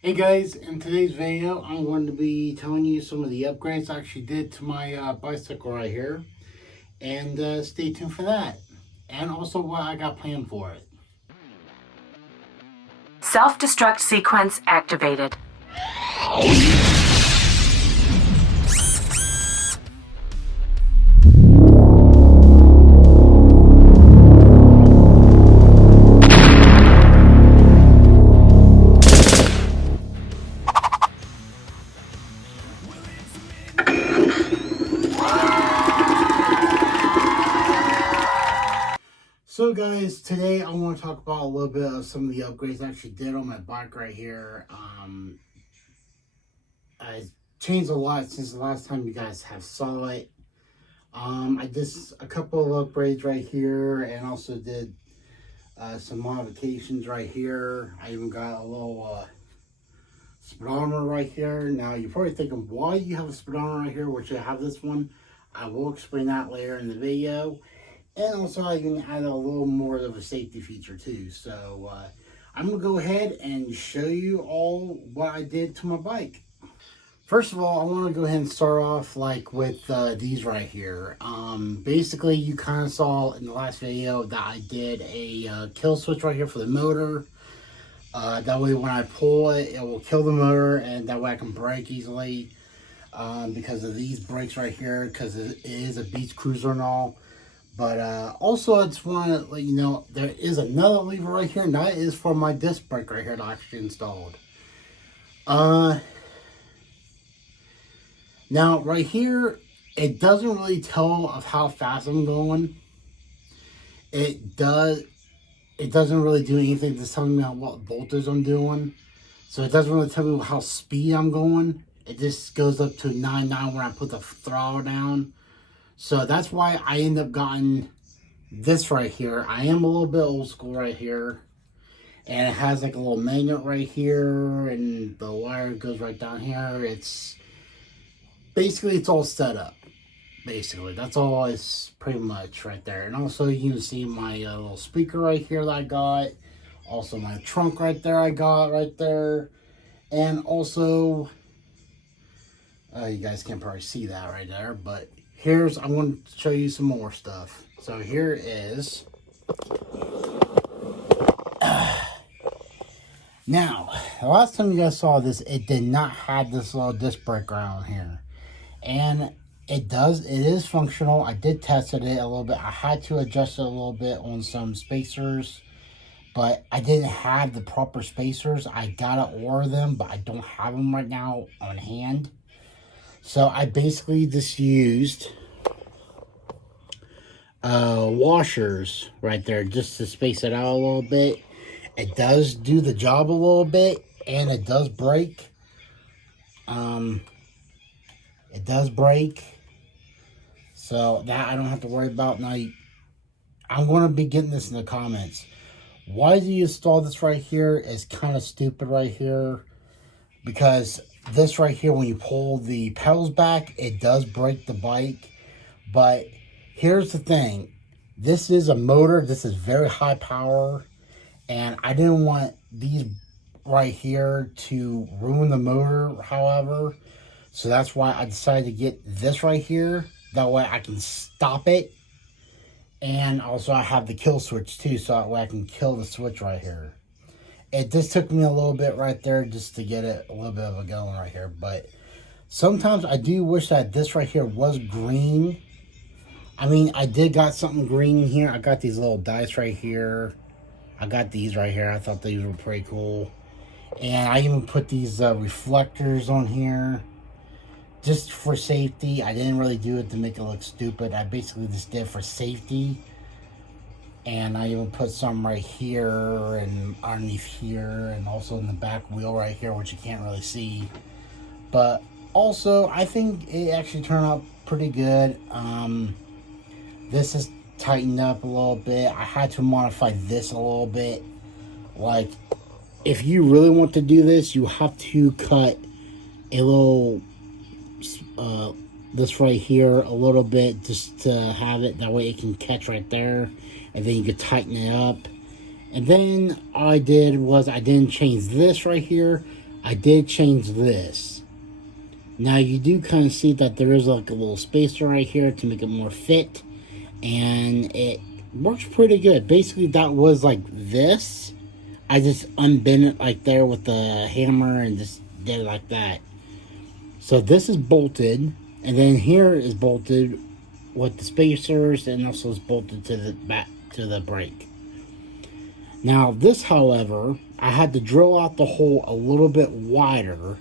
Hey guys, in today's video, I'm going to be telling you some of the upgrades I actually did to my bicycle right here. And stay tuned for that. And also what I got planned for it. Self-destruct sequence activated. So guys, today I want to talk about a little bit of some of the upgrades I actually did on my bike right here. I changed a lot since the last time you guys have saw it. I did a couple of upgrades right here and also did some modifications right here. I even got a little speedometer right here. Now you're probably thinking, why you have a speedometer right here, which I have this one. I will explain that later in the video. And also I can add a little more of a safety feature too. So I'm going to go ahead and show you all what I did to my bike. First of all, I want to go ahead and start off like with these right here. Basically, you kind of saw in the last video that I did a kill switch right here for the motor. That way when I pull it, it will kill the motor, and that way I can brake easily because of these brakes right here, because it is a beach cruiser and all. But also I just want to let you know, there is another lever right here, and that is for my disc brake right here that I actually installed. Now right here, it doesn't really tell of how fast I'm going. It doesn't really do anything to tell me what voltage I'm doing. So it doesn't really tell me how speed I'm going. It just goes up to 99 when I put the throttle down. So that's why I end up gotten this right here. I am a little bit old school right here. And it has like a little magnet right here, and the wire goes right down here. It's basically, it's all set up. Basically, that's all it's pretty much right there. And also you can see my little speaker right here that I got. Also my trunk right there I got right there. And also, you guys can't probably see that right there, but I'm going to show you some more stuff. So here is, now, the last time you guys saw this, it did not have this little disc brake around here. And it is functional. I did test it a little bit. I had to adjust it a little bit on some spacers, but I didn't have the proper spacers. I gotta order them, but I don't have them right now on hand. So I basically just used washers right there just to space it out a little bit. It does do the job a little bit, and it does break. It does break, so that I don't have to worry about. Now, I'm going to be getting this in the comments. Why do you install this right here is kind of stupid right here, because this right here, when you pull the pedals back, it does break the bike. But here's the thing. This is a motor. This is very high power, and I didn't want these right here to ruin the motor, however. So that's why I decided to get this right here. That way I can stop it. And also I have the kill switch too, so that way I can kill the switch right here. It just took me a little bit right there just to get it a little bit of a going right here. But sometimes I do wish that this right here was green. I mean, I did got something green here. I got these little dice right here. I got these right here. I thought these were pretty cool. And I even put these reflectors on here just for safety. I didn't really do it to make it look stupid. I basically just did it for safety. And I even put some right here and underneath here, and also in the back wheel right here, which you can't really see. But also, I think it actually turned out pretty good. This is tightened up a little bit. I had to modify this a little bit. Like, if you really want to do this, you have to cut a little this right here a little bit, just to have it that way it can catch right there, and then you can tighten it up. And then all I did was I didn't change this right here. I did change this. Now you do kind of see that there is like a little spacer right here to make it more fit, and it works pretty good. Basically, that was like this. I just unbent it like there with the hammer and just did it like that. So this is bolted, and then here is bolted with the spacers, and also is bolted to the back to the brake. Now this, however, I had to drill out the hole a little bit wider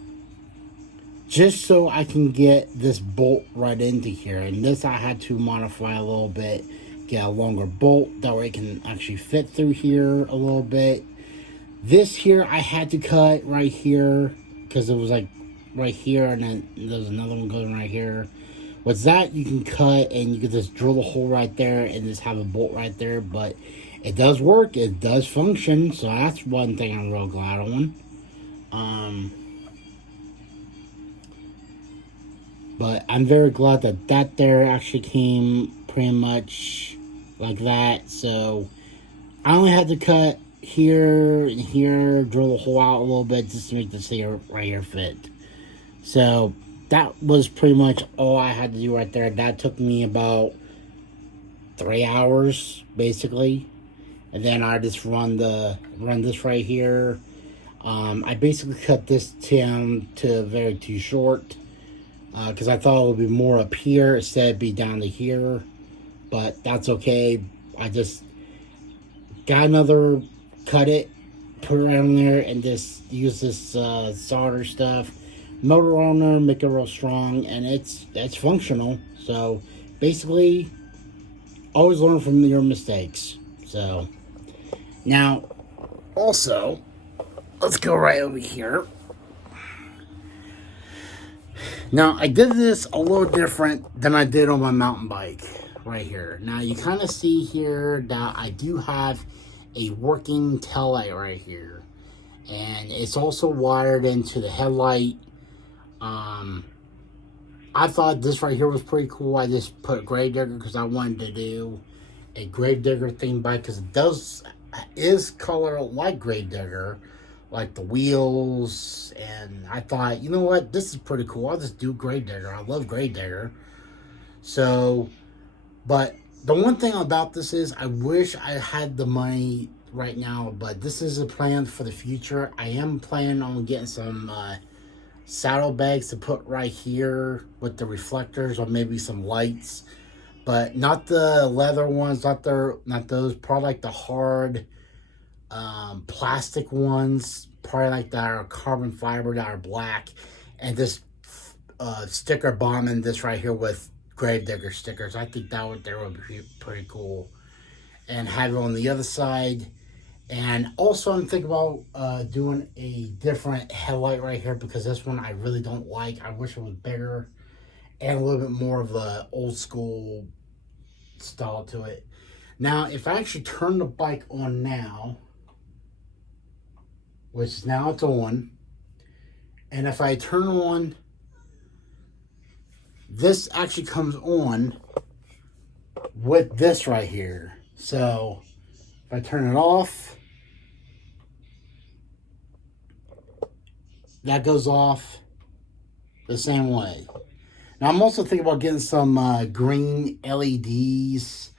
just so I can get this bolt right into here. And this I had to modify a little bit, get a longer bolt, that way it can actually fit through here a little bit. This here I had to cut right here because it was like right here, and then there's another one going right here. With that, you can cut and you can just drill a hole right there and just have a bolt right there. But it does work, it does function, so that's one thing I'm real glad on. But I'm very glad that that there actually came pretty much like that. So I only had to cut here and here, drill the hole out a little bit just to make this here right here fit. So that was pretty much all I had to do right there. That took me about 3 hours basically. And then I just run this right here. I basically cut this down to very too short because I thought it would be more up here instead of be down to here, but that's okay. I just got another, cut it, put it right on there, and just use this solder stuff, motor on there, make it real strong, and it's functional. So basically, always learn from your mistakes. So now, also, let's go right over here. Now, I did this a little different than I did on my mountain bike right here. Now, you kind of see here that I do have a working taillight right here. And it's also wired into the headlight. I thought this right here was pretty cool. I just put Gravedigger because I wanted to do a Gravedigger themed bike because it is colored like Gravedigger, like the wheels, and I thought, you know what, this is pretty cool. I'll just do Gravedigger. I love Gravedigger. So, but the one thing about this is I wish I had the money right now, but this is a plan for the future. I am planning on getting some saddlebags to put right here with the reflectors or maybe some lights, but not the leather ones, not those, probably like the hard plastic ones, probably like that are carbon fiber that are black, and this sticker bombing this right here with Gravedigger stickers. I think that would be pretty cool, and have it on the other side. And also I'm thinking about doing a different headlight right here because this one I really don't like. I wish it was bigger and a little bit more of the old school style to it. Now if I actually turn the bike on now, which now it's on, and if I turn on, this actually comes on with this right here. So if I turn it off, that goes off the same way. Now I'm also thinking about getting some green LEDs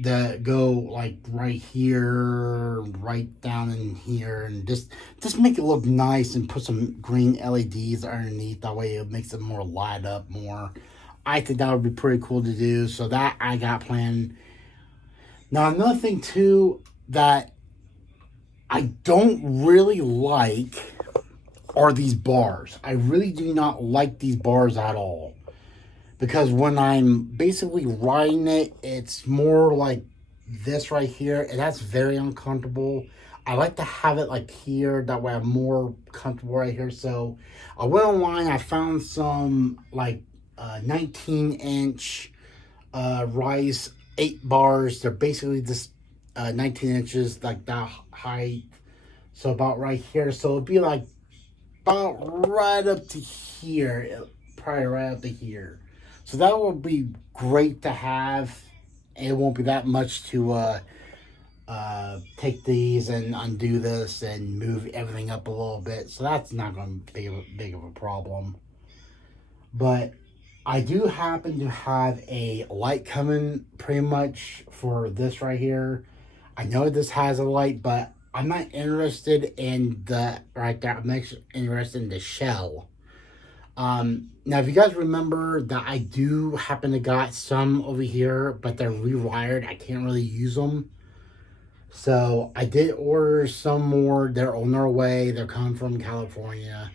that go like right here, right down in here, and just make it look nice and put some green LEDs underneath. That way it makes it more light up more. I think that would be pretty cool to do. So that I got planned. Now another thing too that I don't really like are these bars. I really do not like these bars at all. Because when I'm basically riding it, it's more like this right here. And that's very uncomfortable. I like to have it like here. That way I'm more comfortable right here. So I went online. I found some like 19-inch Rise 8 bars. They're basically just 19 inches like that height. So about right here. So it'd be like about right up to here. Probably right up to here. So that will be great to have. It won't be that much to take these and undo this and move everything up a little bit. So that's not going to be big of a problem. But I do happen to have a light coming pretty much for this right here. I know this has a light, but I'm not interested in the right there. I'm actually interested in the shell. Now, if you guys remember that I do happen to got some over here, but they're rewired. I can't really use them. So I did order some more. They're on their way. They're coming from California.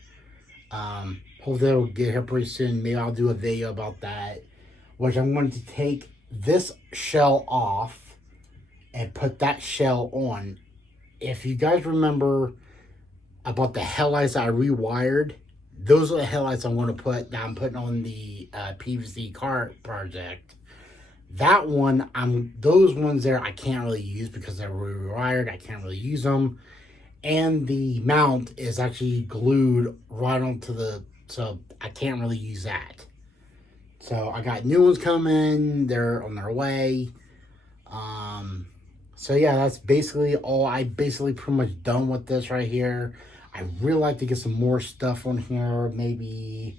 Hopefully they'll get here pretty soon. Maybe I'll do a video about that. Which I'm going to take this shell off and put that shell on. If you guys remember about the headlights I rewired, those are the headlights I'm going to put that I'm putting on the PVC car project. That one, those ones there I can't really use because they're rewired. I can't really use them. And the mount is actually glued right onto the, so I can't really use that. So I got new ones coming. They're on their way. So yeah, that's basically all. I basically pretty much done with this right here. I really like to get some more stuff on here. Maybe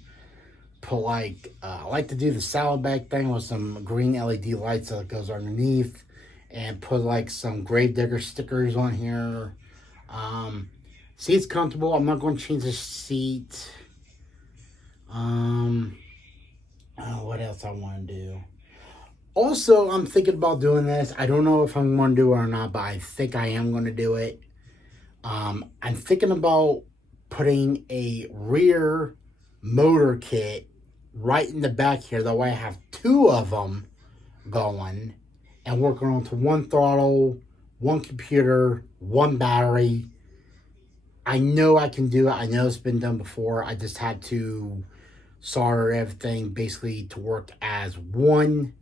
put like, I like to do the salad bag thing with some green LED lights that goes underneath. And put like some Gravedigger stickers on here. Seat's comfortable. I'm not going to change the seat. What else I want to do? Also, I'm thinking about doing this. I don't know if I'm going to do it or not, but I think I am going to do it. I'm thinking about putting a rear motor kit right in the back here. That way I have two of them going and working on to one throttle, one computer, one battery. I know I can do it. I know it's been done before. I just had to solder everything basically to work as one.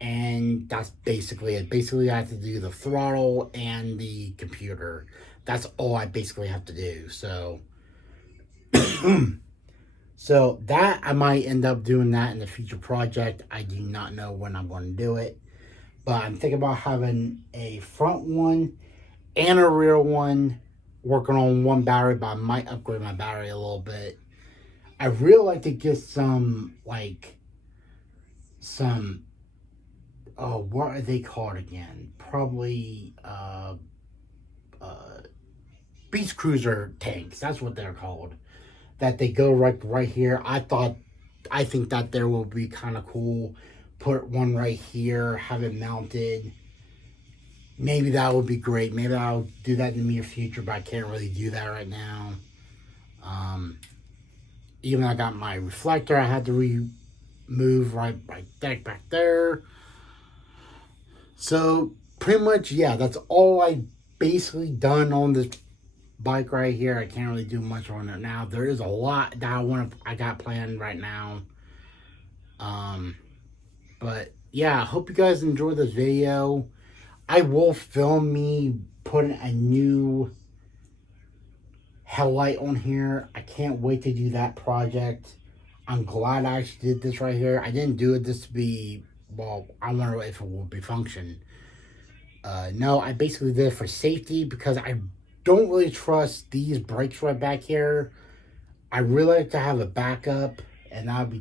And that's basically it. Basically, I have to do the throttle and the computer. That's all I basically have to do. So, so that I might end up doing that in the future project. I do not know when I'm going to do it. But I'm thinking about having a front one and a rear one working on one battery, but I might upgrade my battery a little bit. I really like to get some, like, what are they called again? Probably, Beach Cruiser tanks. That's what they're called. That they go right here. I think that there will be kind of cool. Put one right here, have it mounted. Maybe that would be great. Maybe I'll do that in the near future, but I can't really do that right now. Even I got my reflector I had to remove right back there. So pretty much, yeah, that's all I basically done on this bike right here. I can't really do much on it now. There is a lot that I got planned right now. But yeah, I hope you guys enjoyed this video. I will film me putting a new headlight on here. I can't wait to do that project. I'm glad I actually did this right here. I didn't do it just to be, well, I wonder if it will be function. No, I basically did it for safety because I don't really trust these brakes right back here. I really like to have a backup, and that would be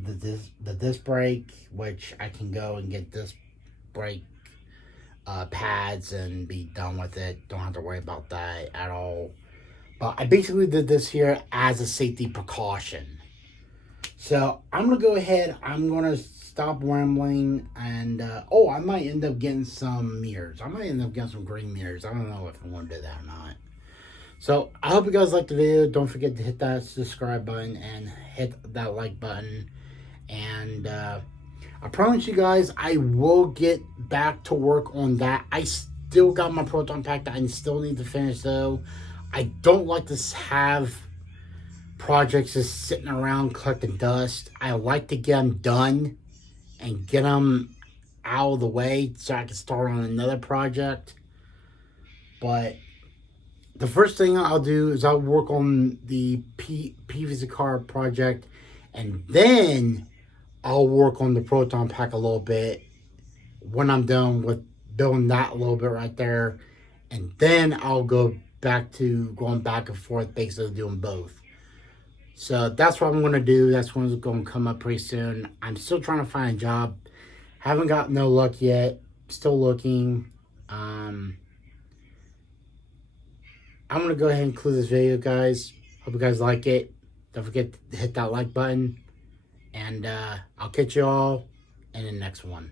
the disc brake, which I can go and get disc brake pads and be done with it. Don't have to worry about that at all. But I basically did this here as a safety precaution. So I'm going to go ahead. I'm going to stop rambling. And, I might end up getting some mirrors. I might end up getting some green mirrors. I don't know if I'm going to do that or not. So I hope you guys liked the video. Don't forget to hit that subscribe button and hit that like button. And I promise you guys, I will get back to work on that. I still got my proton pack that I still need to finish though. I don't like to have projects just sitting around collecting dust. I like to get them done and get them out of the way so I can start on another project. But the first thing I'll do is I'll work on the PVC car project, and then I'll work on the proton pack a little bit when I'm done with doing that a little bit right there. and then I'll go back to going back and forth basically doing both. So that's what I'm going to do. That's what's going to come up pretty soon. I'm still trying to find a job. Haven't got no luck yet. Still looking. I'm going to go ahead and include this video, guys. Hope you guys like it. Don't forget to hit that like button. And I'll catch you all in the next one.